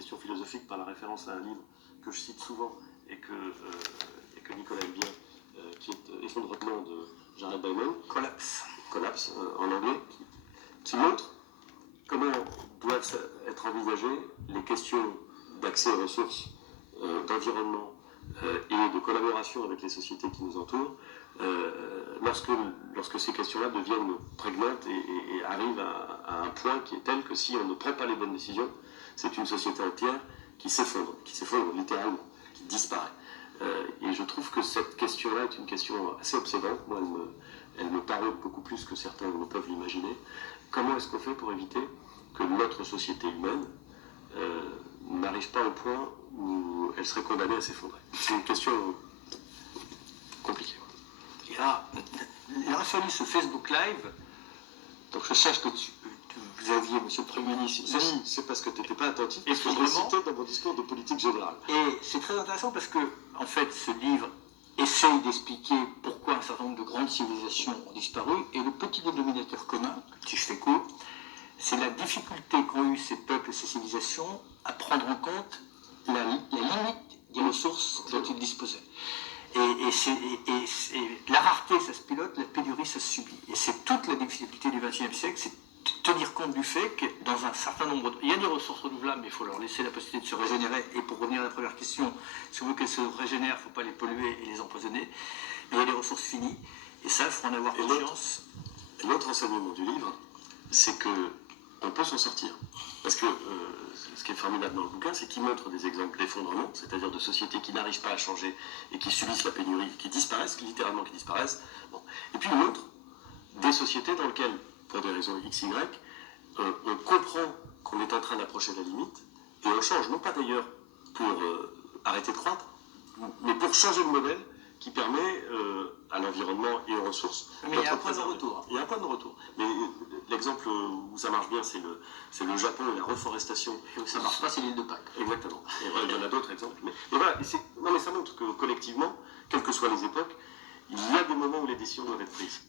question philosophique par la référence à un livre que je cite souvent et que Nicolas aime bien, qui est Effondrement de Jared Diamond. Collapse en anglais, qui montre comment doivent être envisagées les questions d'accès aux ressources, d'environnement et de collaboration avec les sociétés qui nous entourent, lorsque ces questions-là deviennent prégnantes et arrivent à un point qui est tel que si on ne prend pas les bonnes décisions, c'est une société entière qui s'effondre littéralement, qui disparaît. Et je trouve que cette question-là est une question assez obsédante. Moi, elle me parle beaucoup plus que certains ne peuvent l'imaginer. Comment est-ce qu'on fait pour éviter que notre société humaine n'arrive pas au point où elle serait condamnée à s'effondrer? C'est une question compliquée. Il a fallu ce Facebook Live, donc je sache que vous aviez, monsieur le Premier ministre, c'est parce que tu n'étais pas attentif, parce que je l'ai cité dans mon discours de politique générale. Et c'est très intéressant parce que, en fait, ce livre essaye d'expliquer pourquoi un certain nombre de grandes civilisations ont disparu, et le petit dénominateur commun, si je fais court, c'est la difficulté qu'ont eu ces peuples et ces civilisations à prendre en compte la limite des ressources dont ils disposaient. Et la rareté, ça se pilote, la pénurie, ça se subit. Et c'est toute la difficulté du XXe siècle, c'est tenir compte du fait que dans un certain nombre il y a des ressources renouvelables, mais il faut leur laisser la possibilité de se régénérer. Et pour revenir à la première question, si vous voulez qu'elles se régénèrent, il ne faut pas les polluer et les empoisonner. Mais il y a des ressources finies, et ça, il faut en avoir conscience. L'autre enseignement du livre, c'est qu'on peut s'en sortir. Parce que ce qui est formidable dans le bouquin, c'est qu'il montre des exemples d'effondrement, c'est-à-dire de sociétés qui n'arrivent pas à changer et qui subissent la pénurie, qui disparaissent, littéralement qui disparaissent. Bon. Et puis il montre des sociétés dans lesquelles, pour des raisons X, Y, on comprend qu'on est en train d'approcher la limite, et on change, non pas d'ailleurs pour arrêter de croître, mais pour changer le modèle qui permet à l'environnement et aux ressources. Mais il y a un point de retour. Il y a un point de retour. Mais l'exemple où ça marche bien, c'est le Japon et la reforestation. Et où ça ne marche pas, c'est l'île de Pâques. Exactement. Et il y en a d'autres exemples. Mais voilà, mais ça montre que collectivement, quelles que soient les époques, il y a des moments où les décisions doivent être prises.